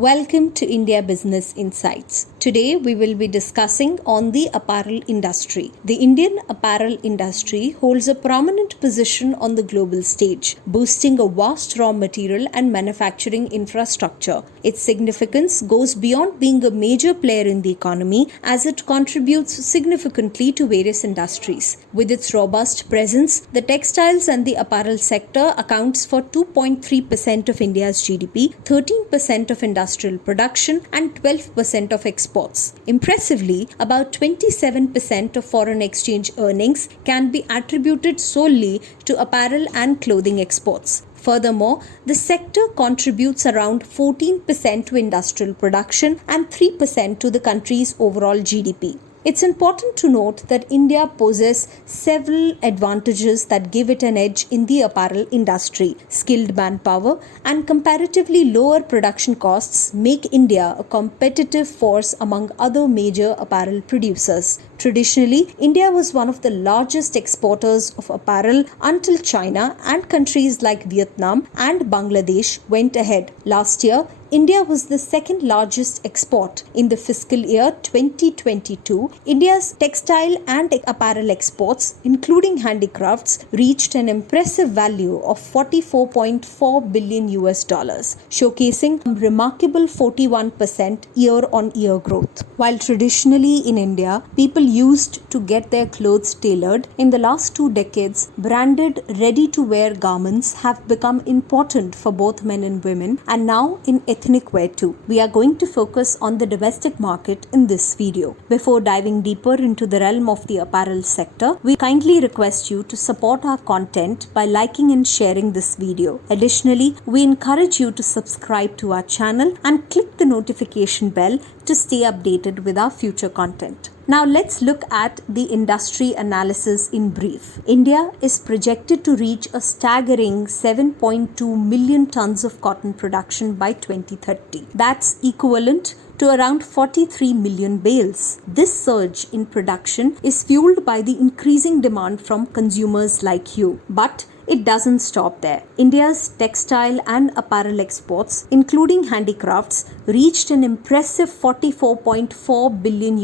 Welcome to India Business Insights. Today we will be discussing on the apparel industry. The Indian apparel industry holds a prominent position on the global stage, boasting a vast raw material and manufacturing infrastructure. Its significance goes beyond being a major player in the economy as it contributes significantly to various industries. With its robust presence, the textiles and the apparel sector accounts for 2.3% of India's GDP, 13% of industrial production and 12% of exports. Impressively, about 27% of foreign exchange earnings can be attributed solely to apparel and clothing exports. Furthermore, the sector contributes around 14% to industrial production and 3% to the country's overall GDP. It's important to note that India possesses several advantages that give it an edge in the apparel industry. Skilled manpower and comparatively lower production costs make India a competitive force among other major apparel producers. Traditionally, India was one of the largest exporters of apparel until China and countries like Vietnam and Bangladesh went ahead. Last year, India was the second largest export. In the fiscal year 2022, India's textile and apparel exports, including handicrafts, reached an impressive value of $44.4 billion, showcasing a remarkable 41% year-on-year growth. While traditionally in India, people used to get their clothes tailored, in the last 2 decades, branded ready-to-wear garments have become important for both men and women, and now in ethnic wear too. We are going to focus on the domestic market in this video. Before diving deeper into the realm of the apparel sector, we kindly request you to support our content by liking and sharing this video. Additionally, we encourage you to subscribe to our channel and click the notification bell to stay updated with our future content. Now let's look at the industry analysis in brief. India is projected to reach a staggering 7.2 million tons of cotton production by 2030. That's equivalent to around 43 million bales. This surge in production is fueled by the increasing demand from consumers like you. But it doesn't stop there. India's textile and apparel exports, including handicrafts, reached an impressive $44.4 billion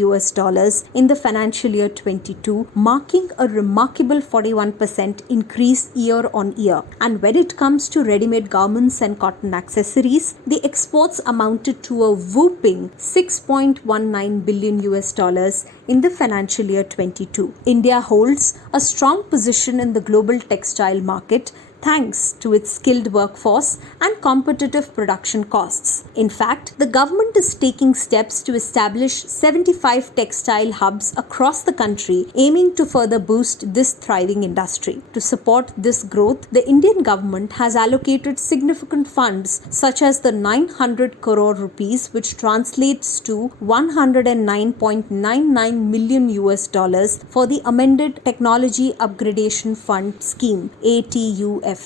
in the financial year 22, marking a remarkable 41% increase year on year. And when it comes to ready-made garments and cotton accessories, the exports amounted to a whopping $6.19 billion in the financial year 22. India holds a strong position in the global textile market thanks to its skilled workforce and competitive production costs. In fact, the government is taking steps to establish 75 textile hubs across the country, aiming to further boost this thriving industry. To support this growth, the Indian government has allocated significant funds such as the 900 crore rupees, which translates to $109.99 million for the amended Technology Upgradation Fund scheme, ATUFS.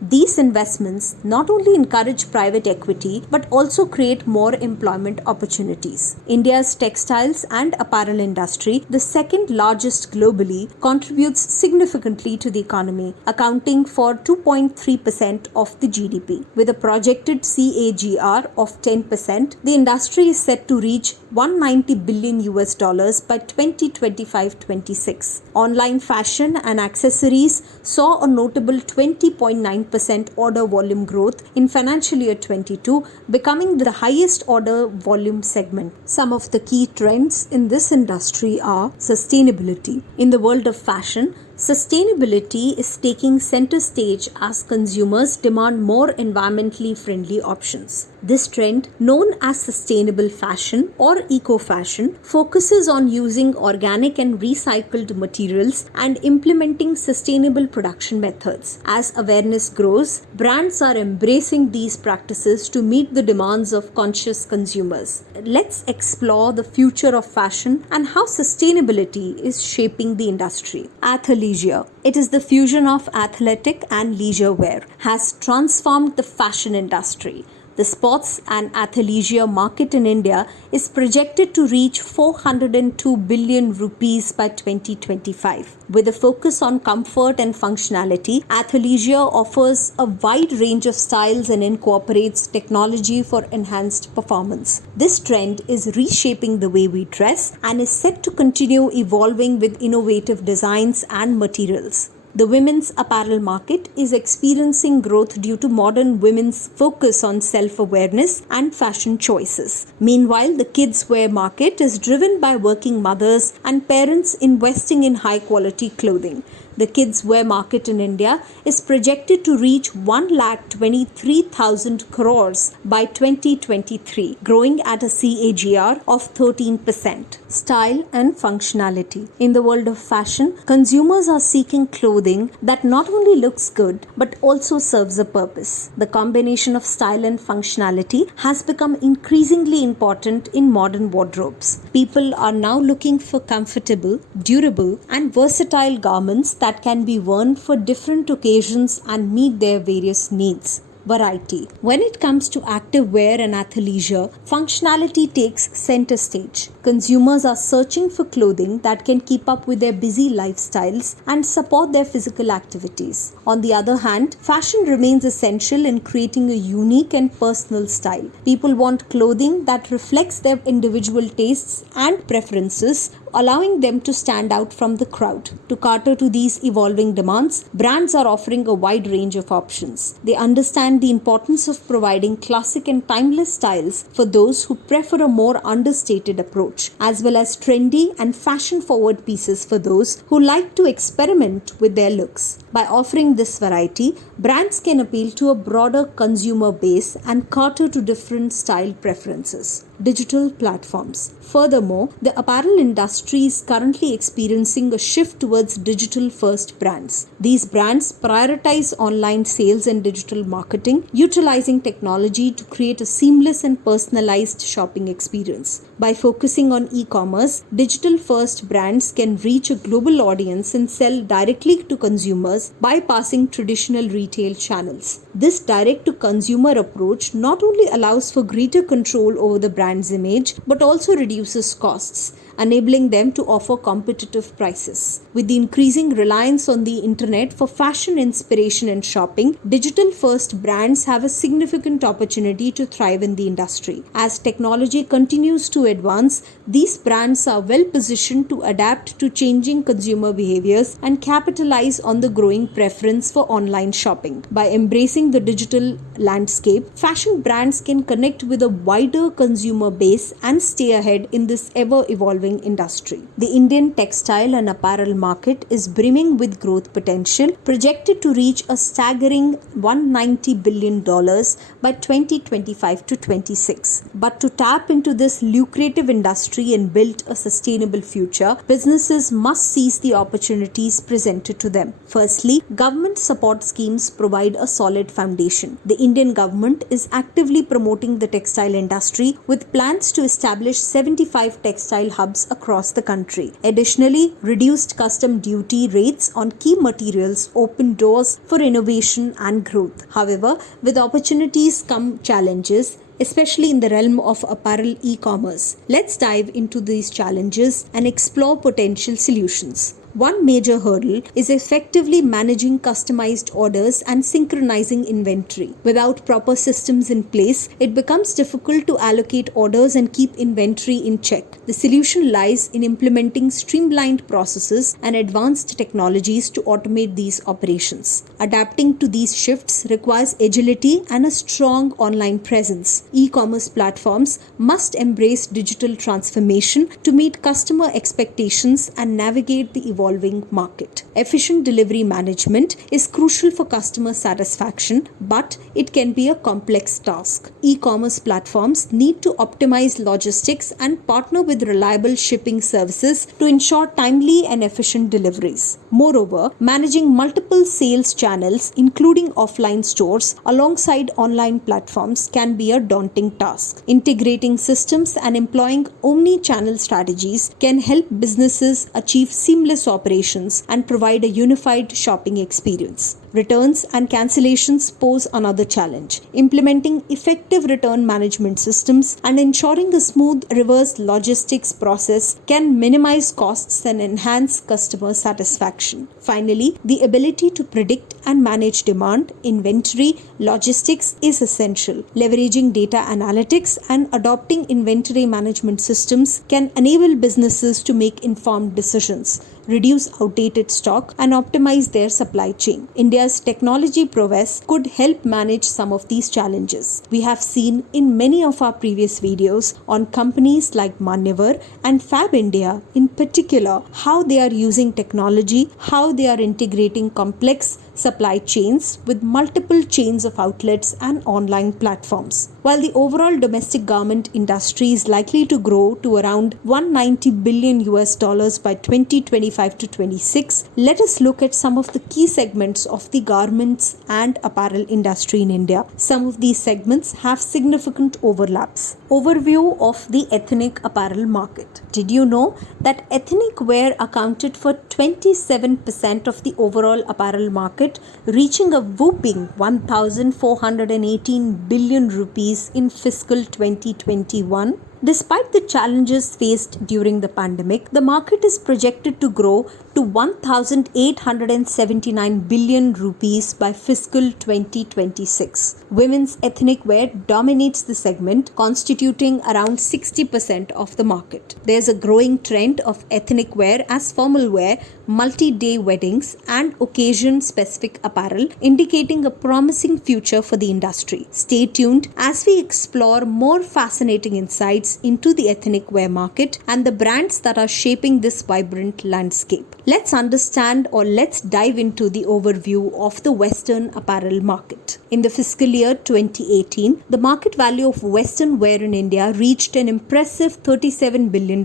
These investments not only encourage private equity but also create more employment opportunities. India's textiles and apparel industry, the second largest globally, contributes significantly to the economy, accounting for 2.3% of the GDP. With a projected CAGR of 10%, the industry is set to reach $190 billion by 2025-26. Online fashion and accessories saw a notable 20.9% order volume growth in financial year 22, becoming the highest order volume segment. Some of the key trends in this industry are sustainability. In the world of fashion, sustainability is taking center stage as consumers demand more environmentally friendly options. This trend, known as sustainable fashion or eco-fashion, focuses on using organic and recycled materials and implementing sustainable production methods. As awareness grows, brands are embracing these practices to meet the demands of conscious consumers. Let's explore the future of fashion and how sustainability is shaping the industry. Athleisure. It is the fusion of athletic and leisure wear, has transformed the fashion industry. The sports and athleisure market in India is projected to reach 402 billion rupees by 2025. With a focus on comfort and functionality, athleisure offers a wide range of styles and incorporates technology for enhanced performance. This trend is reshaping the way we dress and is set to continue evolving with innovative designs and materials. The women's apparel market is experiencing growth due to modern women's focus on self-awareness and fashion choices. Meanwhile, the kids' wear market is driven by working mothers and parents investing in high-quality clothing. The kids' wear market in India is projected to reach 1,23,000 crores by 2023, growing at a CAGR of 13%. Style and functionality. In the world of fashion, consumers are seeking clothing that not only looks good but also serves a purpose. The combination of style and functionality has become increasingly important in modern wardrobes. People are now looking for comfortable, durable, and versatile garments that can be worn for different occasions and meet their various needs. Variety. When it comes to active wear and athleisure, functionality takes center stage. Consumers are searching for clothing that can keep up with their busy lifestyles and support their physical activities. On the other hand, fashion remains essential in creating a unique and personal style. People want clothing that reflects their individual tastes and preferences, allowing them to stand out from the crowd. To cater to these evolving demands, brands are offering a wide range of options. They understand the importance of providing classic and timeless styles for those who prefer a more understated approach, as well as trendy and fashion-forward pieces for those who like to experiment with their looks. By offering this variety, brands can appeal to a broader consumer base and cater to different style preferences. Digital platforms. Furthermore, the apparel industry is currently experiencing a shift towards digital-first brands. These brands prioritize online sales and digital marketing, utilizing technology to create a seamless and personalized shopping experience. By focusing on e-commerce, digital-first brands can reach a global audience and sell directly to consumers, bypassing traditional retail channels. This direct-to-consumer approach not only allows for greater control over the brand's image, but also reduces costs, enabling them to offer competitive prices. With the increasing reliance on the internet for fashion inspiration and shopping, digital-first brands have a significant opportunity to thrive in the industry. As technology continues to advance, these brands are well positioned to adapt to changing consumer behaviors and capitalize on the growing preference for online shopping. By embracing the digital landscape, fashion brands can connect with a wider consumer base and stay ahead in this ever-evolving industry. The Indian textile and apparel market is brimming with growth potential, projected to reach a staggering $190 billion by 2025 to 26. But to tap into this lucrative industry and build a sustainable future, businesses must seize the opportunities presented to them. Firstly, government support schemes provide a solid foundation. The Indian government is actively promoting the textile industry with plans to establish 75 textile hubs across the country. Additionally, reduced custom duty rates on key materials open doors for innovation and growth. However, with opportunities come challenges, especially in the realm of apparel e-commerce. Let's dive into these challenges and explore potential solutions. One major hurdle is effectively managing customized orders and synchronizing inventory. Without proper systems in place, it becomes difficult to allocate orders and keep inventory in check. The solution lies in implementing streamlined processes and advanced technologies to automate these operations. Adapting to these shifts requires agility and a strong online presence. E-commerce platforms must embrace digital transformation to meet customer expectations and navigate the evolving market. Efficient delivery management is crucial for customer satisfaction, but it can be a complex task. E-commerce platforms need to optimize logistics and partner with reliable shipping services to ensure timely and efficient deliveries. Moreover, managing multiple sales channels, including offline stores, alongside online platforms can be a daunting task. Integrating systems and employing omni-channel strategies can help businesses achieve seamless operations and provide a unified shopping experience. Returns and cancellations pose another challenge. Implementing effective return management systems and ensuring a smooth reverse logistics process can minimize costs and enhance customer satisfaction. Finally, the ability to predict and manage demand, inventory, logistics is essential. Leveraging data analytics and adopting inventory management systems can enable businesses to make informed decisions, reduce outdated stock, and optimize their supply chain. India's technology prowess could help manage some of these challenges. We have seen in many of our previous videos on companies like Manyavar and Fab India in particular, how they are using technology, how they are integrating complex supply chains with multiple chains of outlets and online platforms. While the overall domestic garment industry is likely to grow to around $190 billion by 2025 to 26, let us look at some of the key segments of the garments and apparel industry in India. Some of these segments have significant overlaps. Overview of the ethnic apparel market. Did you know that ethnic wear accounted for 27% of the overall apparel market, reaching a whopping 1,418 billion rupees in fiscal 2021? Despite the challenges faced during the pandemic, the market is projected to grow to 1,879 billion rupees by fiscal 2026. Women's ethnic wear dominates the segment, constituting around 60% of the market. There's a growing trend of ethnic wear as formal wear, multi-day weddings, and occasion-specific apparel, indicating a promising future for the industry. Stay tuned as we explore more fascinating insights into the ethnic wear market and the brands that are shaping this vibrant landscape. Let's dive into the overview of the Western apparel market. In the fiscal year 2018, the market value of Western wear in India reached an impressive $37 billion.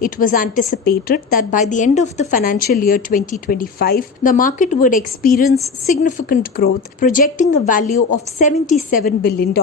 It was anticipated that by the end of the financial year 2025, the market would experience significant growth, projecting a value of $77 billion.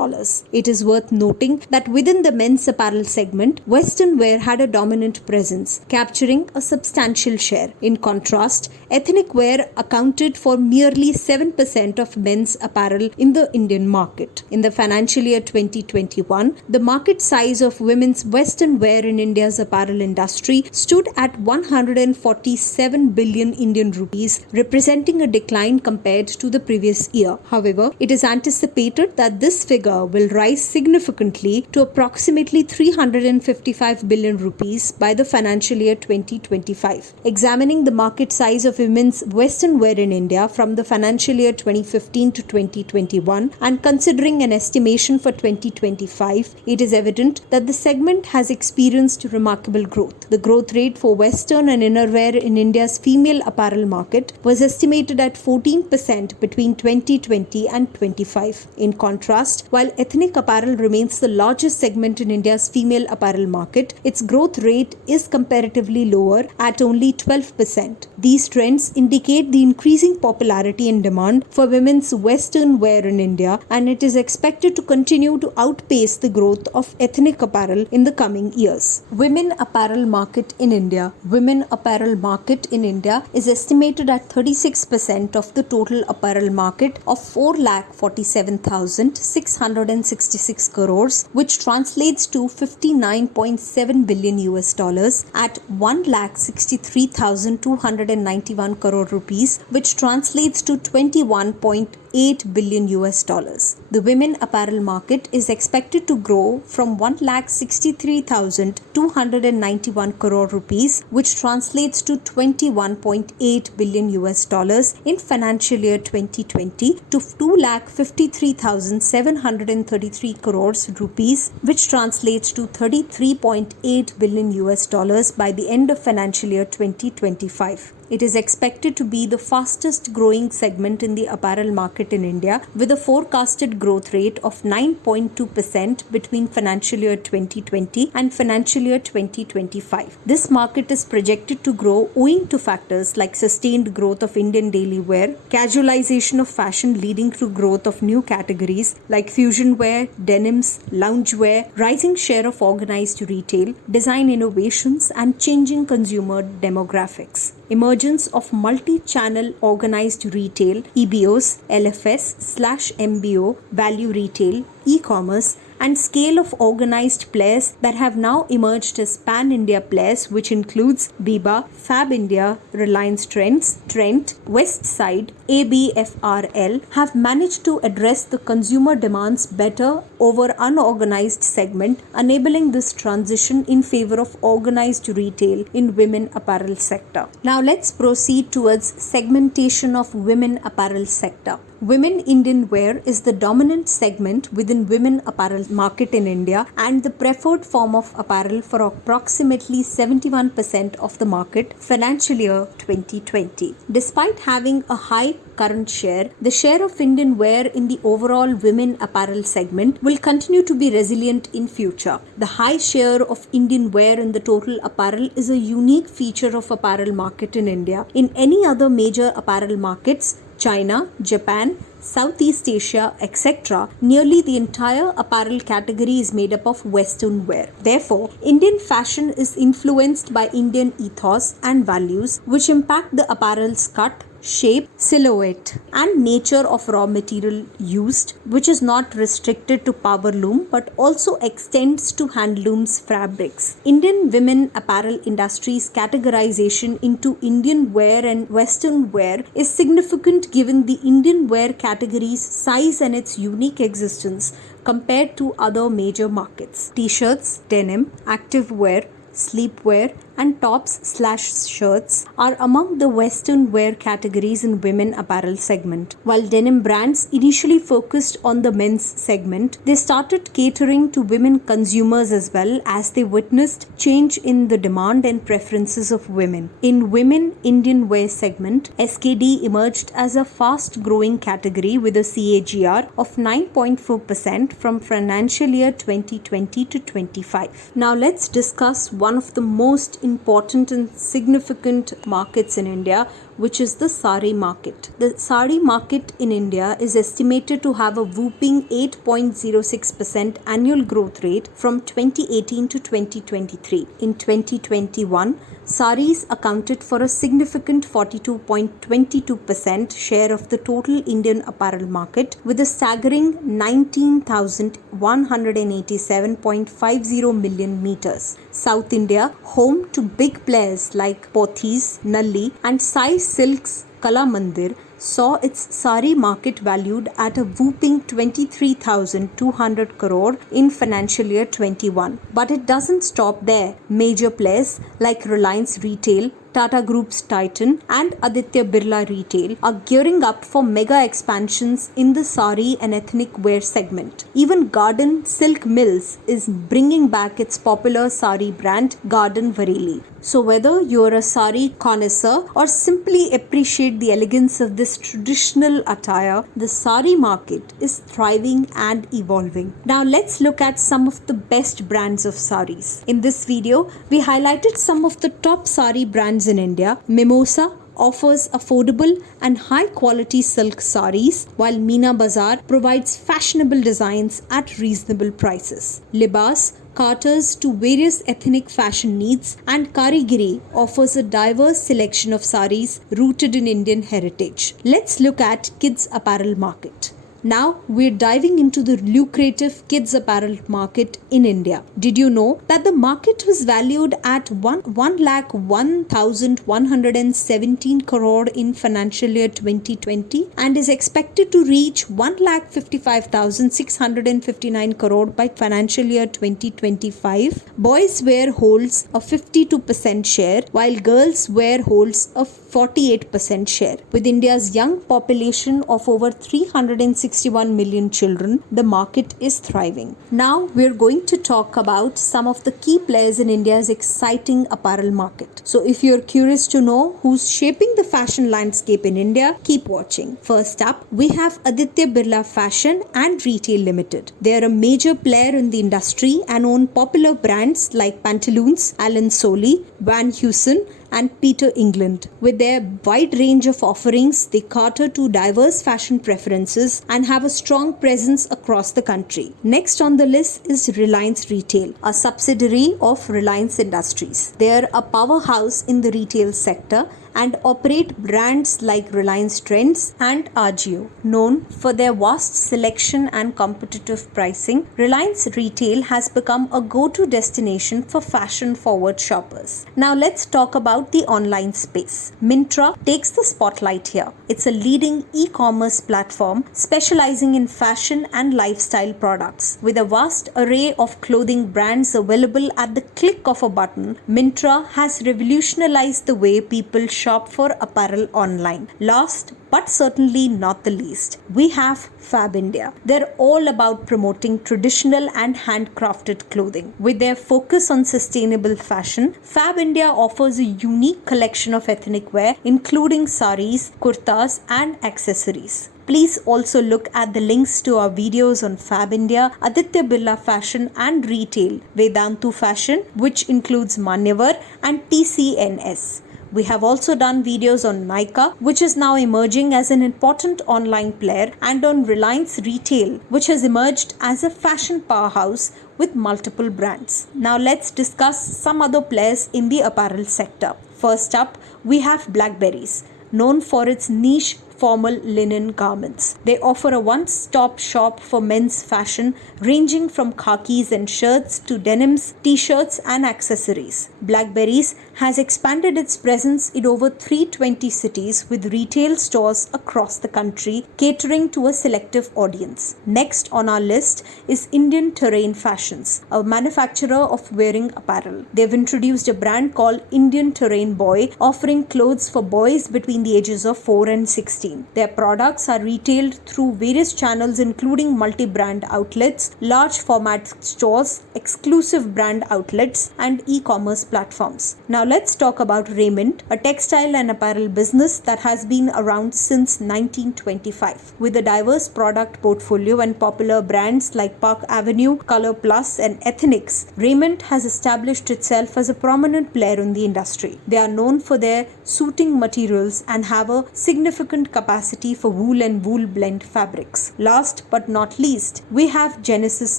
It is worth noting that within the men's apparel segment, Western wear had a dominant presence, capturing a substantial share. In contrast, ethnic wear accounted for merely 7% of men's apparel in the Indian market. In the financial year 2021, the market size of women's Western wear in India's apparel industry stood at 147 billion Indian rupees, representing a decline compared to the previous year. However, it is anticipated that this figure will rise significantly to approximately 355 billion rupees by the financial year 2025. Examining the market size of women's Western wear in India from the financial year 2015 to 2021 and considering an estimation for 2025, it is evident that the segment has experienced remarkable growth. The growth rate for Western and innerwear in India's female apparel market was estimated at 14% between 2020 and 25. In contrast, while ethnic apparel remains the largest segment in India's female apparel market, its growth rate is comparatively lower at only 12%. These trends indicate the increasing popularity and demand for women's Western wear in India, and it is expected to continue to outpace the growth of ethnic apparel in the coming years. Women apparel market in India. Women apparel market in India is estimated at 36% of the total apparel market of 4,47,666 crores, which translates to 59.7 billion US dollars at 1,63,291 crore rupees, which translates to 21.8 billion US dollars. The women apparel market is expected to grow from 1,63,291 crore rupees, which translates to 21.8 billion US dollars in financial year 2020 to 2,53,733 crores rupees, which translates to 33.8 billion US dollars by the end of financial year 2025. It is expected to be the fastest growing segment in the apparel market in India, with a forecasted growth rate of 9.2% between financial year 2020 and financial year 2025. This market is projected to grow owing to factors like sustained growth of Indian daily wear, casualization of fashion leading to growth of new categories like fusion wear, denims, loungewear, rising share of organized retail, design innovations, and changing consumer demographics. emergence of multi-channel organized retail, EBOs, LFS/MBO, value retail, e-commerce, and scale of organized players that have now emerged as pan-India players, which includes Biba, Fab India, Reliance Trends, Trent, Westside, ABFRL, have managed to address the consumer demands better over unorganized segment, enabling this transition in favor of organized retail in women apparel sector. Now let's proceed towards segmentation of women apparel sector. Women Indian wear is the dominant segment within women apparel market in India and the preferred form of apparel for approximately 71% of the market financial year 2020. Despite having a high current share, the share of Indian wear in the overall women apparel segment will continue to be resilient in future. The high share of Indian wear in the total apparel is a unique feature of apparel market in India. In any other major apparel markets, China, Japan, Southeast Asia, etc., nearly the entire apparel category is made up of Western wear. Therefore, Indian fashion is influenced by Indian ethos and values which impact the apparel's cut, shape, silhouette, and nature of raw material used, which is not restricted to power loom but also extends to handlooms fabrics. Indian women apparel industry's categorization into Indian wear and Western wear is significant given the Indian wear category's size and its unique existence compared to other major markets. T-shirts, denim, active wear, sleepwear, and tops/shirts are among the Western wear categories in women apparel segment. While denim brands initially focused on the men's segment, they started catering to women consumers as well as they witnessed change in the demand and preferences of women. In women Indian wear segment, SKD emerged as a fast-growing category with a CAGR of 9.4% from financial year 2020 to 25. Now let's discuss one of the most important and significant markets in India, which is the sari market. The sari market in India is estimated to have a whopping 8.06% annual growth rate from 2018 to 2023. In 2021, saris accounted for a significant 42.22% share of the total Indian apparel market with a staggering 19,187.50 million meters. South India, home to big players like Pothys, Nalli and Sai Silks Kalamandir, saw its sari market valued at a whopping 23,200 crore in financial year 21. But it doesn't stop there. Major players like Reliance Retail, Tata Group's Titan and Aditya Birla Retail are gearing up for mega expansions in the sari and ethnic wear segment. Even Garden Silk Mills is bringing back its popular sari brand Garden Vareli. So whether you're a sari connoisseur or simply appreciate the elegance of this traditional attire, the sari market is thriving and evolving. Now let's look at some of the best brands of saris. In this video, we highlighted some of the top sari brands in India. Mimosa offers affordable and high quality silk saris, while Meena Bazaar provides fashionable designs at reasonable prices. Libas caters to various ethnic fashion needs, and Karigiri offers a diverse selection of saris rooted in Indian heritage. Let's look at kids apparel market. Now we're diving into the lucrative kids apparel market in India. Did you know that the market was valued at 1,01,117 crore in financial year 2020 and is expected to reach 1,55,659 crore by financial year 2025? Boys wear holds a 52% share while girls wear holds a 48% share. With India's young population of over 361 million children, the market is thriving. Now we're going to talk about some of the key players in India's exciting apparel market. So if you're curious to know who's shaping the fashion landscape in India, keep watching. First up, we have Aditya Birla Fashion and Retail Limited. They are a major player in the industry and own popular brands like Pantaloons, Alan Solly, Van Heusen, and Peter England. With their wide range of offerings, they cater to diverse fashion preferences and have a strong presence across the country. Next on the list is Reliance Retail, a subsidiary of Reliance Industries. They are a powerhouse in the retail sector and operate brands like Reliance Trends and Agio. Known for their vast selection and competitive pricing, Reliance Retail has become a go-to destination for fashion-forward shoppers. Now let's talk about the online space. Myntra takes the spotlight here. It's a leading e-commerce platform specializing in fashion and lifestyle products. With a vast array of clothing brands available at the click of a button, Myntra has revolutionized the way people shop for apparel online. Last but certainly not the least, we have Fab India. They're all about promoting traditional and handcrafted clothing. With their focus on sustainable fashion, Fab India offers a unique collection of ethnic wear, including saris, kurtas, and accessories. Please also look at the links to our videos on Fab India, Aditya Birla Fashion and Retail, Vedantu Fashion, which includes Manyavar, and TCNS. We have also done videos on Nykaa, which is now emerging as an important online player, and on Reliance Retail, which has emerged as a fashion powerhouse with multiple brands. Now let's discuss some other players in the apparel sector. First up, we have Blackberries, known for its niche formal linen garments. They offer a one-stop shop for men's fashion, ranging from khakis and shirts to denims, t-shirts and accessories. Blackberries has expanded its presence in over 320 cities with retail stores across the country, catering to a selective audience. Next on our list is Indian Terrain Fashions, a manufacturer of wearing apparel. They've introduced a brand called Indian Terrain Boy, offering clothes for boys between the ages of 4 and 16. Their products are retailed through various channels including multi-brand outlets, large format stores, exclusive brand outlets, and e-commerce platforms. Now let's talk about Raymond, a textile and apparel business that has been around since 1925. With a diverse product portfolio and popular brands like Park Avenue, Color Plus, and Ethnics, Raymond has established itself as a prominent player in the industry. They are known for their suiting materials and have a significant capacity for wool and wool blend fabrics. Last but not least, we have Genesis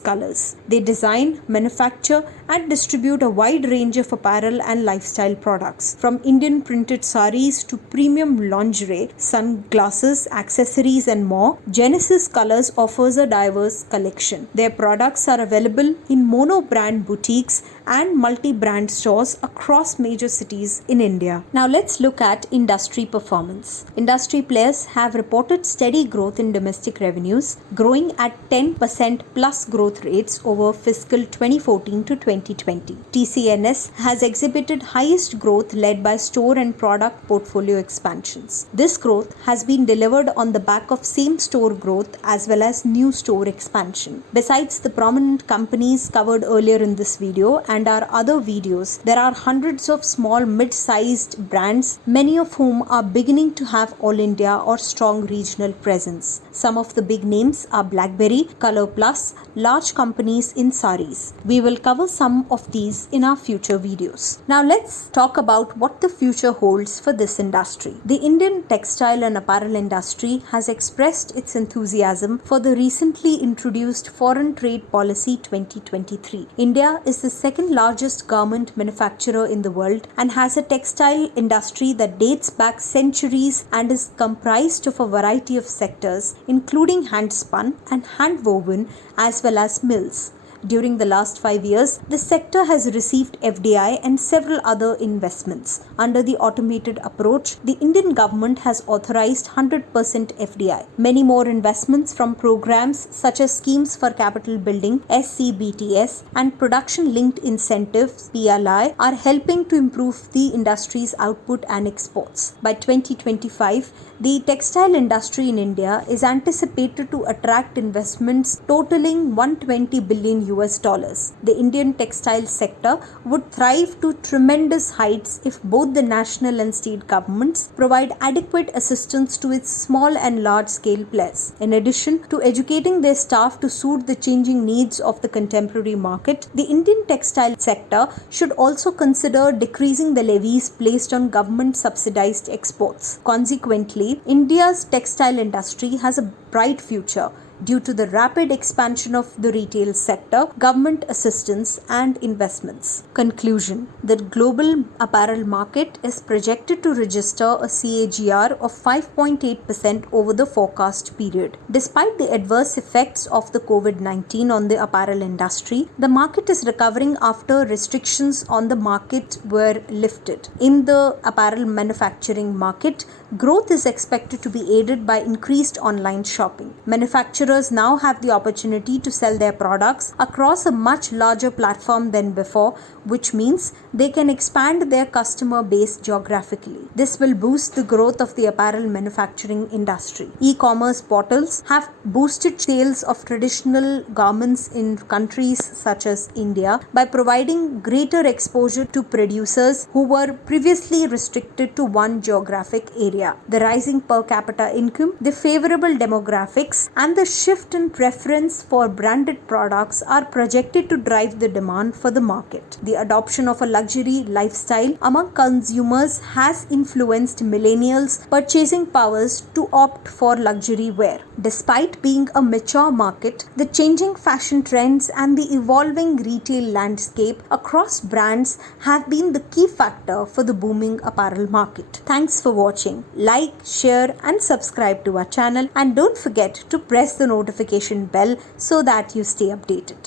Colors. They design, manufacture, and distribute a wide range of apparel and lifestyle products. From Indian printed saris to premium lingerie, sunglasses, accessories, and more, Genesis Colors offers a diverse collection. Their products are available in mono-brand boutiques and multi-brand stores across major cities in India. Now let's look at industry performance. Industry players have reported steady growth in domestic revenues, growing at 10% plus growth rates over fiscal 2014 to 2020. TCNS has exhibited highest growth led by store and product portfolio expansions. This growth has been delivered on the back of same-store growth as well as new store expansion. Besides the prominent companies covered earlier in this video and our other videos, there are hundreds of small mid-sized brands, many of whom are beginning to have all India or strong regional presence. Some of the big names are Blackberry, Color Plus, large companies in saris. We will cover some of these in our future videos. Now let's talk about what the future holds for this industry. The Indian textile and apparel industry has expressed its enthusiasm for the recently introduced Foreign Trade Policy 2023. India is the second largest garment manufacturer in the world and has a textile industry that dates back centuries and is comprised of a variety of sectors, including hand-spun and hand-woven as well as mills. During the last 5 years, the sector has received FDI and several other investments. Under the automated approach, the Indian government has authorized 100% FDI. Many more investments from programs such as Schemes for Capital Building (SCBTS) and Production-Linked Incentives (PLI) are helping to improve the industry's output and exports. By 2025, the textile industry in India is anticipated to attract investments totaling $120 billion. The Indian textile sector would thrive to tremendous heights if both the national and state governments provide adequate assistance to its small and large scale players. In addition to educating their staff to suit the changing needs of the contemporary market, the Indian textile sector should also consider decreasing the levies placed on government subsidized exports. Consequently, India's textile industry has a bright future due to the rapid expansion of the retail sector, government assistance, and investments. Conclusion: the global apparel market is projected to register a CAGR of 5.8% over the forecast period. Despite the adverse effects of the COVID-19 on the apparel industry, the market is recovering after restrictions on the market were lifted. In the apparel manufacturing market, growth is expected to be aided by increased online shopping. Manufacturers now have the opportunity to sell their products across a much larger platform than before, which means they can expand their customer base geographically. This will boost the growth of the apparel manufacturing industry. E-commerce portals have boosted sales of traditional garments in countries such as India by providing greater exposure to producers who were previously restricted to one geographic area. The rising per capita income, the favorable demographics, and the shift in preference for branded products are projected to drive the demand for the market. The adoption of a luxury lifestyle among consumers has influenced millennials' purchasing powers to opt for luxury wear. Despite being a mature market, the changing fashion trends and the evolving retail landscape across brands have been the key factor for the booming apparel market. Thanks for watching. Like, share, and subscribe to our channel, and don't forget to press the notification bell so that you stay updated.